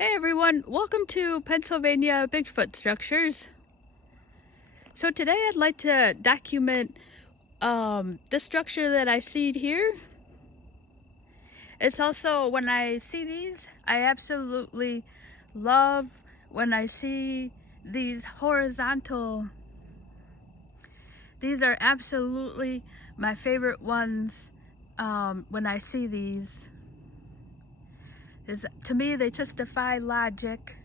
Hey everyone, welcome to Pennsylvania Bigfoot Structures. So today I'd like to document the structure that I see here. It's also, when I see these, I absolutely love when I see these horizontal. These are absolutely my favorite ones when I see these. To me, they just defy logic.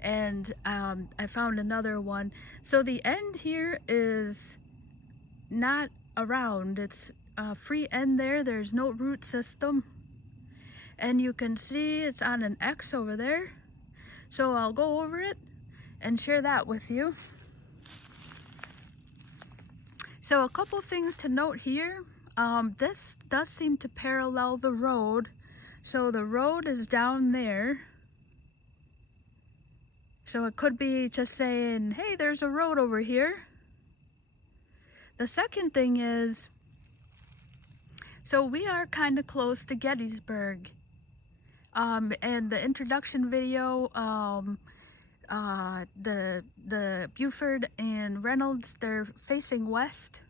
And I found another one. So the end here is not around, it's a free end there. There's no root system, and you can see it's on an X over there. So I'll go over it and share that with you. So a couple things to note here. This does seem to parallel the road. So the road is down there. So it could be just saying, hey, there's a road over here. The second thing is, so we are kind of close to Gettysburg. And the introduction video, the Buford and Reynolds, they're facing west.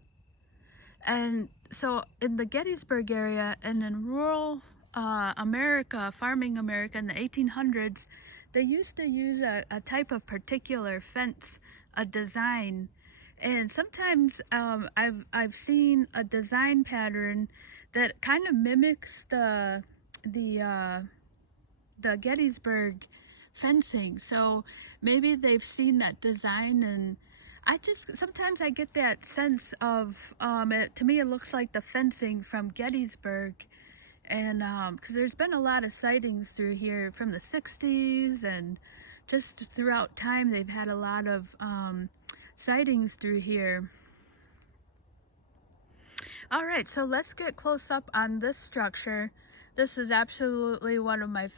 And so in the Gettysburg area and in rural America, farming America in the 1800s, they used to use a type of particular fence, a design. And sometimes I've seen a design pattern that kind of mimics the Gettysburg fencing. So maybe they've seen that design, and sometimes I get that sense of to me it looks like the fencing from Gettysburg. And because there's been a lot of sightings through here from the 60s, and just throughout time they've had a lot of sightings through here. All right, so let's get close up on this structure. This is absolutely one of my,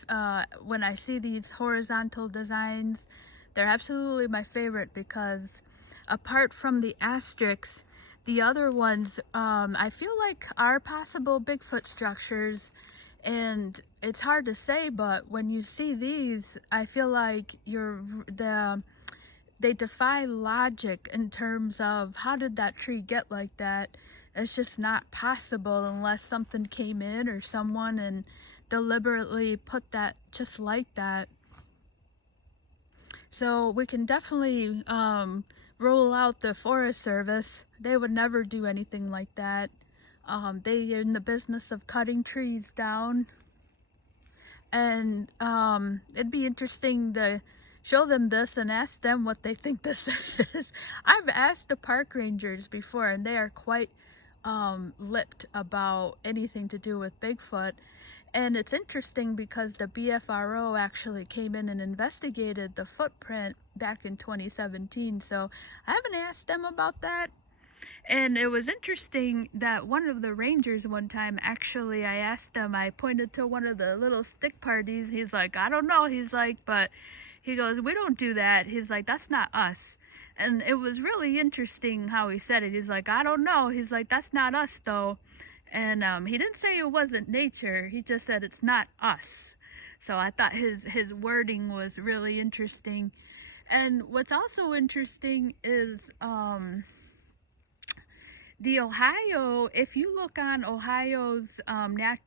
when I see these horizontal designs, they're absolutely my favorite, because apart from the asterisks, the other ones, I feel like are possible Bigfoot structures. And it's hard to say, but when you see these, I feel like they defy logic in terms of how did that tree get like that. It's just not possible unless something came in or someone and deliberately put that just like that. So we can definitely rule out the Forest Service. They would never do anything like that. They're in the business of cutting trees down. And it'd be interesting to show them this and ask them what they think this is. I've asked the park rangers before, and they are quite lipped about anything to do with Bigfoot. And it's interesting because the BFRO actually came in and investigated the footprint back in 2017. So I haven't asked them about that. And it was interesting that one of the rangers one time, actually, I asked them, I pointed to one of the little stick parties. He's like, I don't know. He's like, but he goes, we don't do that. He's like, that's not us. And it was really interesting how he said it. He's like, I don't know. He's like, that's not us though. And he didn't say it wasn't nature. He just said it's not us. So I thought his wording was really interesting. And what's also interesting is the Ohio, if you look on Ohio's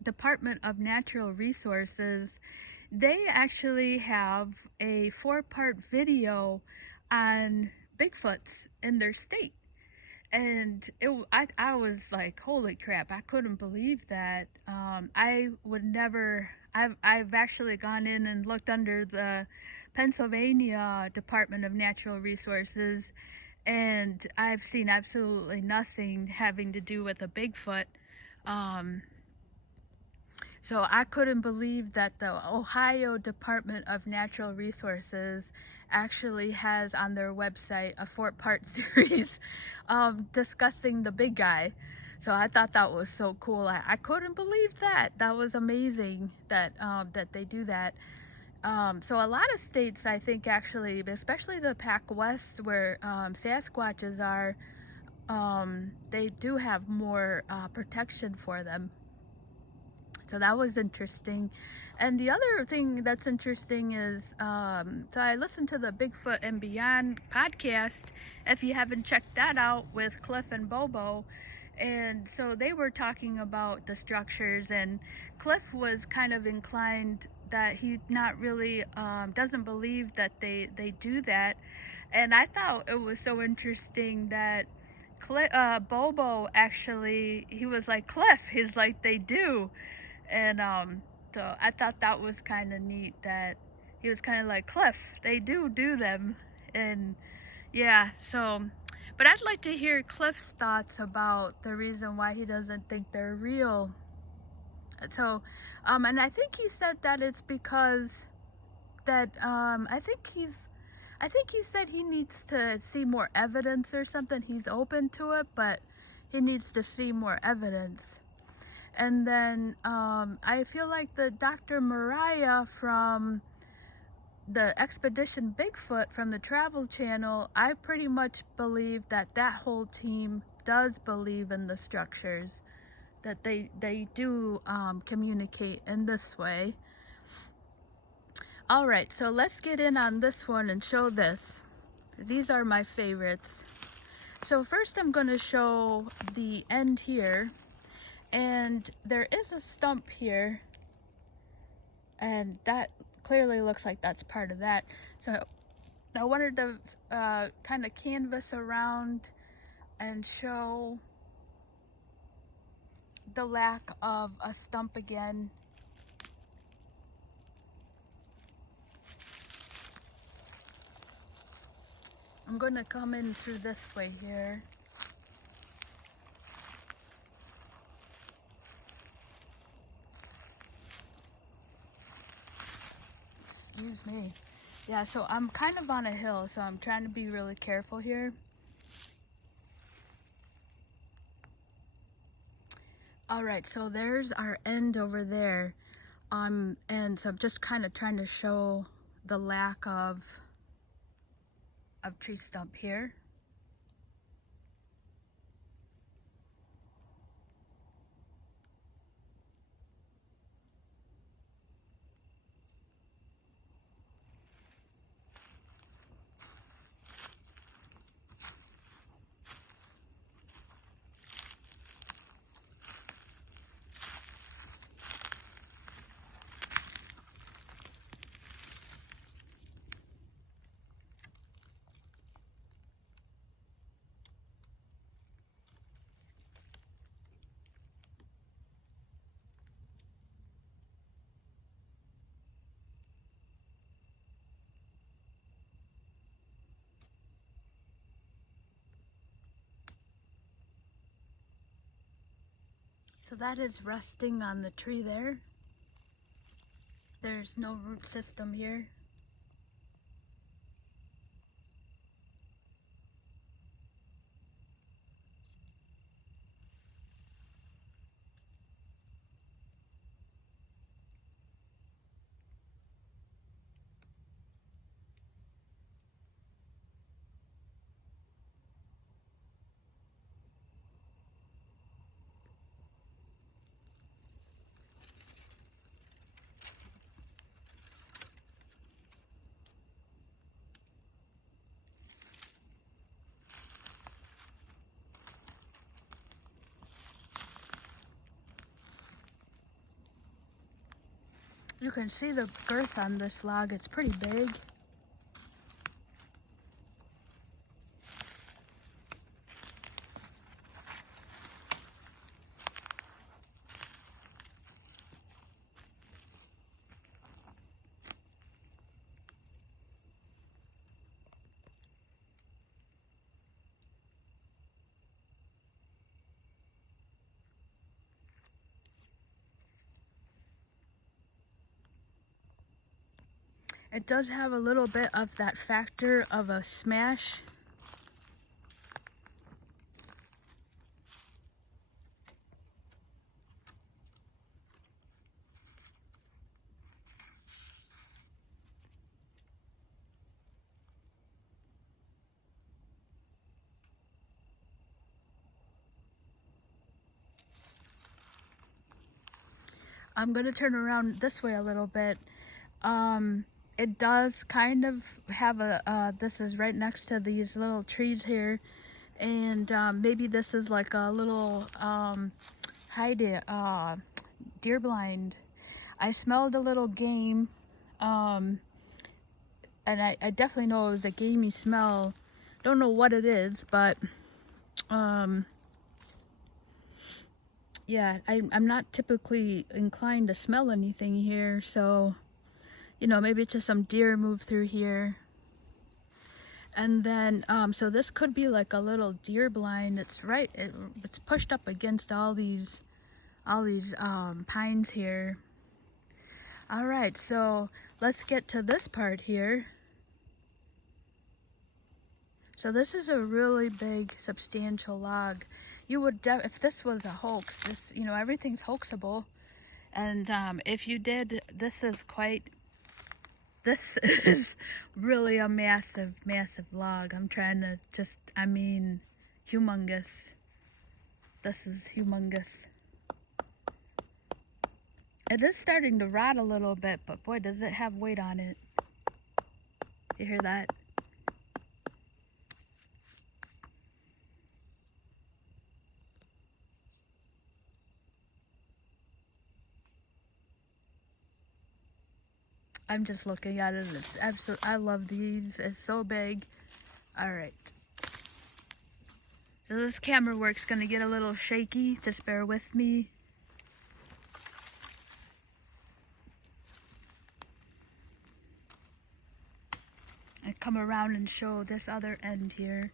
Department of Natural Resources, they actually have a 4-part video on Bigfoots in their state. And I was like, holy crap, I couldn't believe that. I would never, I've actually gone in and looked under the Pennsylvania Department of Natural Resources, and I've seen absolutely nothing having to do with a Bigfoot. So I couldn't believe that the Ohio Department of Natural Resources actually has on their website a 4-part series discussing the big guy. So I thought that was so cool. I couldn't believe that. That was amazing that that they do that. So a lot of states, I think, actually, especially the Pac West, where Sasquatches are, they do have more protection for them. So that was interesting. And the other thing that's interesting is, so I listened to the Bigfoot and Beyond podcast, if you haven't checked that out, with Cliff and Bobo. And so they were talking about the structures, and Cliff was kind of inclined that he not really, doesn't believe that they do that. And I thought it was so interesting that Bobo actually, he was like, Cliff, he's like, they do. And so I thought that was kind of neat that he was kind of like, Cliff, they do them. And yeah, so, but I'd like to hear Cliff's thoughts about the reason why he doesn't think they're real. So, and I think he said that it's because that, I think he said he needs to see more evidence or something. He's open to it, but he needs to see more evidence. And then I feel like the Dr. Mariah from the Expedition Bigfoot from the Travel Channel, I pretty much believe that that whole team does believe in the structures, that they do communicate in this way. All right, so let's get in on this one and show this. These are my favorites. So first I'm going to show the end here. And there is a stump here, and that clearly looks like that's part of that. So I wanted to kind of canvas around and show the lack of a stump again. I'm going to come in through this way here. Excuse me. Yeah, so I'm kind of on a hill, so I'm trying to be really careful here. All right, so there's our end over there. And so I'm just kind of trying to show the lack of tree stump here. So that is resting on the tree there. There's no root system here. You can see the girth on this log, it's pretty big. It does have a little bit of that factor of a smash. I'm gonna turn around this way a little bit. It does kind of have a, this is right next to these little trees here, and maybe this is like a little deer blind. I smelled a little game, and I definitely know it was a gamey smell. Don't know what it is, but yeah, I'm not typically inclined to smell anything here, so you know, maybe it's just some deer moved through here. And then so this could be like a little deer blind. It's right, it's pushed up against all these pines here. All right, so let's get to this part here. So this is a really big, substantial log. You would, if this was a hoax, this, you know, everything's hoaxable. And if you did, this is really a massive, massive log. I'm trying to just, I mean, humongous. This is humongous. It is starting to rot a little bit, but boy, does it have weight on it. You hear that? I'm just looking at it. It's absolute. I love these. It's so big. All right. So this camera work's gonna get a little shaky. Just bear with me. I come around and show this other end here.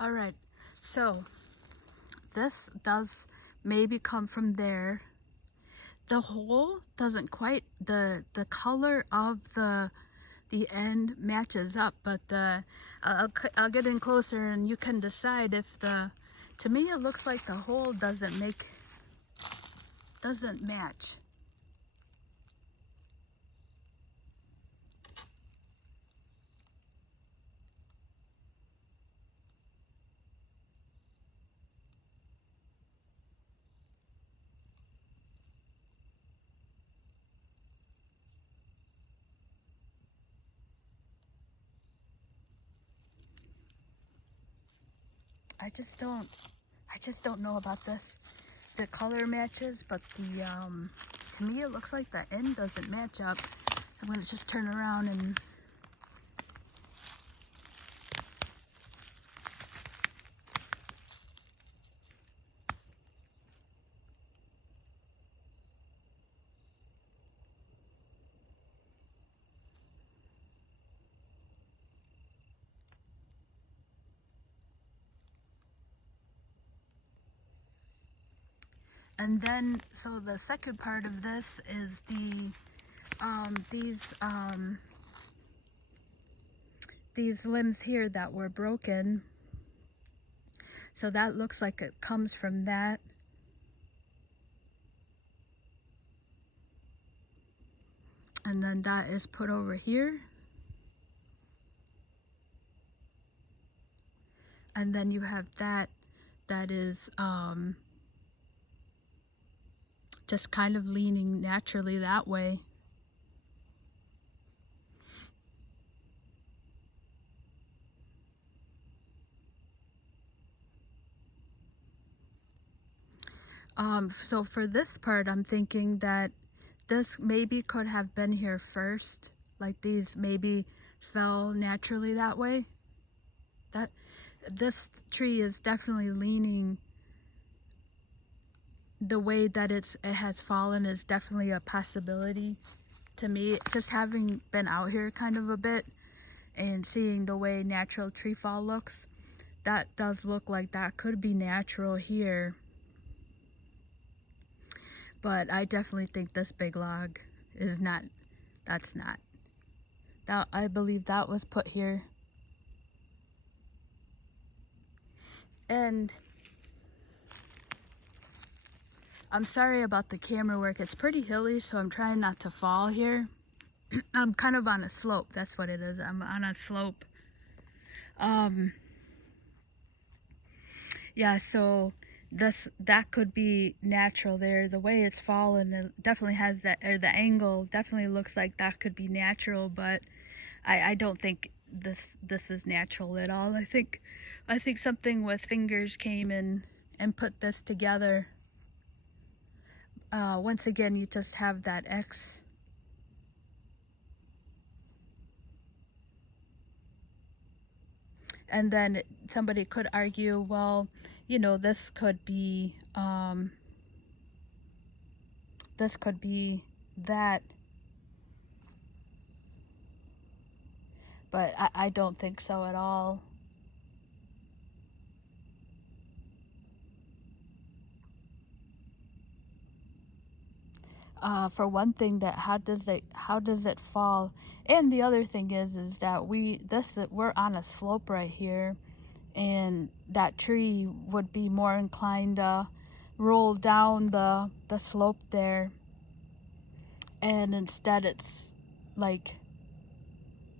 All right, so this does maybe come from there. The hole doesn't quite, the color of the end matches up, but I'll get in closer and you can decide if to me it looks like the hole doesn't match. I just don't know about this. The color matches, but the to me it looks like the end doesn't match up. I'm gonna just turn around and then, so the second part of this is these limbs here that were broken. So that looks like it comes from that. And then that is put over here. And then you have that is just kind of leaning naturally that way. So for this part, I'm thinking that this maybe could have been here first. Like these maybe fell naturally that way. That this tree is definitely leaning. The way that it has fallen is definitely a possibility to me. Just having been out here kind of a bit and seeing the way natural tree fall looks, that does look like that could be natural here. But I definitely think this big log is not, that's not. That, I believe that was put here. And I'm sorry about the camera work. It's pretty hilly, so I'm trying not to fall here. I'm kind of on a slope. That's what it is. I'm on a slope. Yeah, so that could be natural there. The way it's fallen, it definitely has that, or the angle definitely looks like that could be natural, but I don't think this is natural at all. I think something with fingers came in and put this together. Once again, you just have that X. And then somebody could argue, well, you know, this could be that. But I don't think so at all. For one thing, that how does it fall? And the other thing is that we're on a slope right here, and that tree would be more inclined to roll down the slope there, and instead it's like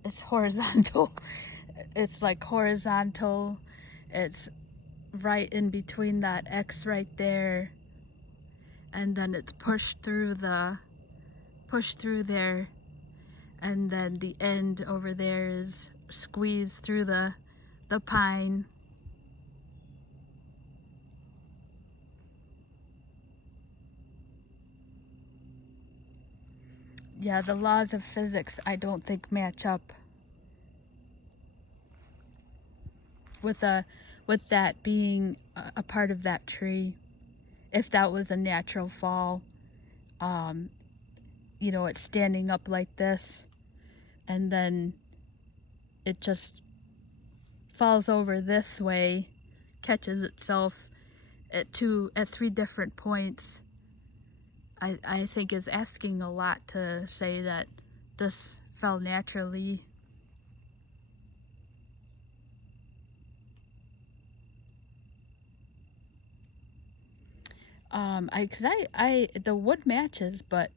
it's horizontal. It's like horizontal. It's right in between that X right there, and then it's pushed through there, and then the end over there is squeezed through the pine. Yeah, the laws of physics I don't think match up with that being a part of that tree. If that was a natural fall, you know, it's standing up like this, and then it just falls over this way, catches itself at 3 different points. I think is asking a lot to say that this fell naturally. The wood matches, but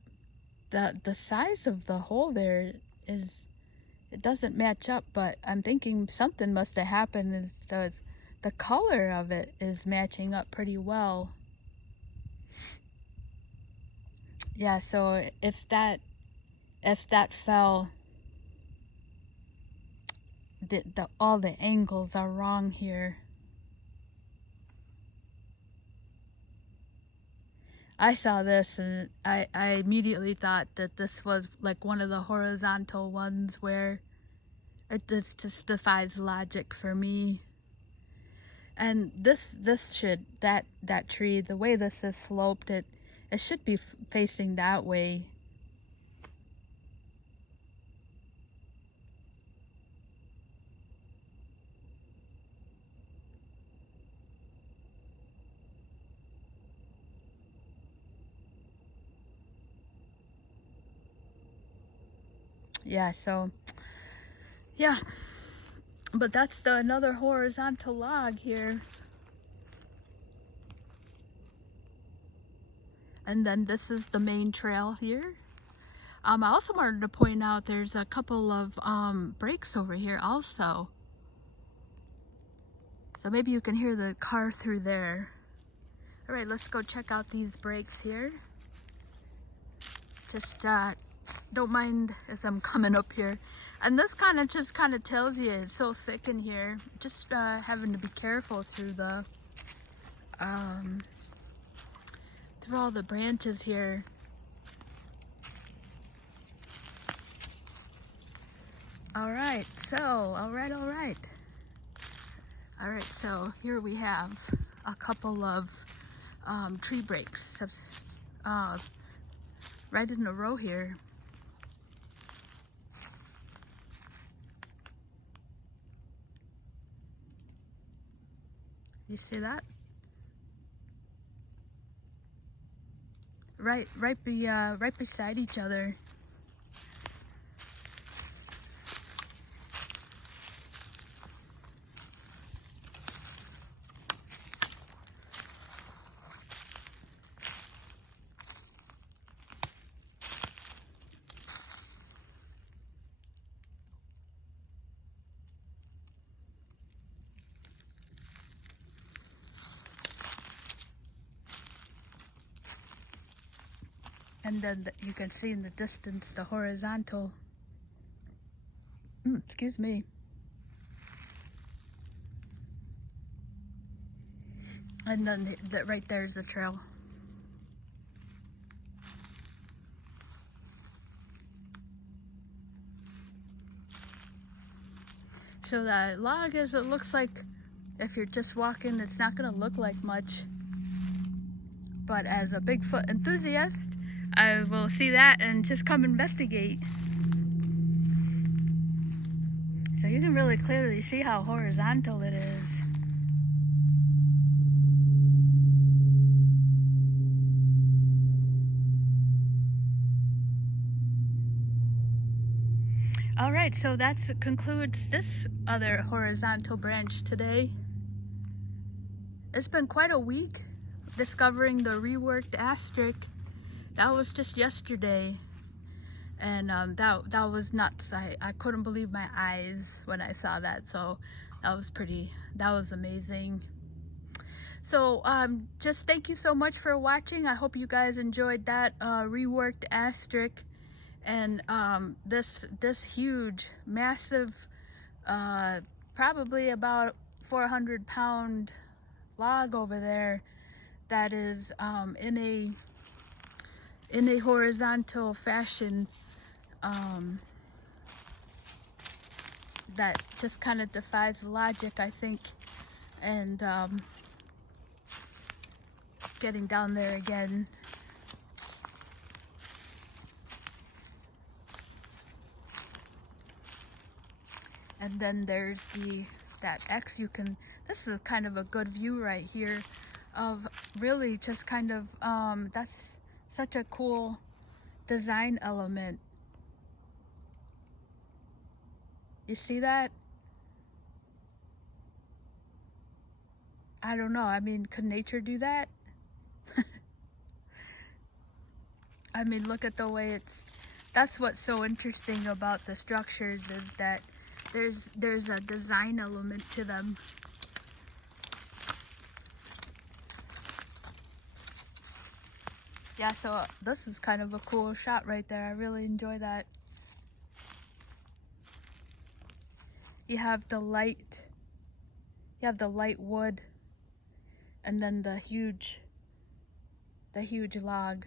the size of the hole there it doesn't match up. But I'm thinking something must have happened, is the color of it is matching up pretty well. Yeah, so if that fell, all the angles are wrong here. I saw this and I immediately thought that this was like one of the horizontal ones where it just defies logic for me. And that tree, the way this is sloped, it should be facing that way. Yeah, so yeah, but that's another horizontal log here. And then this is the main trail here. I also wanted to point out there's a couple of breaks over here also. So maybe you can hear the car through there. All right, let's go check out these breaks here. Just don't mind as I'm coming up here. And this kind of tells you it's so thick in here. Just having to be careful through through all the branches here. All right, so here we have a couple of tree breaks right in a row here. You see that? right beside each other. And then you can see in the distance the horizontal. Excuse me. And then right there's the trail. So that log it looks like if you're just walking, it's not gonna look like much. But as a Bigfoot enthusiast, I will see that and just come investigate. So you can really clearly see how horizontal it is. Alright, so that concludes this other horizontal branch today. It's been quite a week discovering the reworked asterisk. That was just yesterday, and that was nuts. I couldn't believe my eyes when I saw that, so that was amazing. So just thank you so much for watching. I hope you guys enjoyed that reworked asterisk. And this huge, massive, probably about 400-pound log over there that is in a horizontal fashion, that just kind of defies logic, I think. And getting down there again. And then there's that X. This is kind of a good view right here of really just kind of, that's such a cool design element. You see that? I don't know. I mean, could nature do that? I mean, look at the way that's what's so interesting about the structures, is that there's a design element to them. Yeah, so this is kind of a cool shot right there. I really enjoy that. You have the light wood, and then the huge log.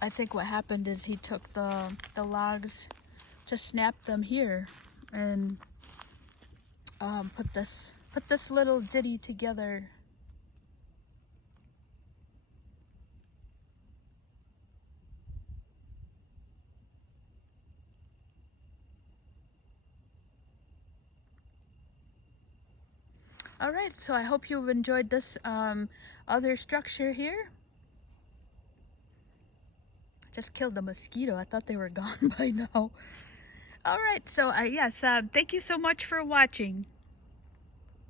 I think what happened is he took the logs, just snapped them here, and put this little ditty together. Alright, so I hope you've enjoyed this other structure here. Just killed a mosquito. I thought they were gone by now. Alright, so yes, thank you so much for watching.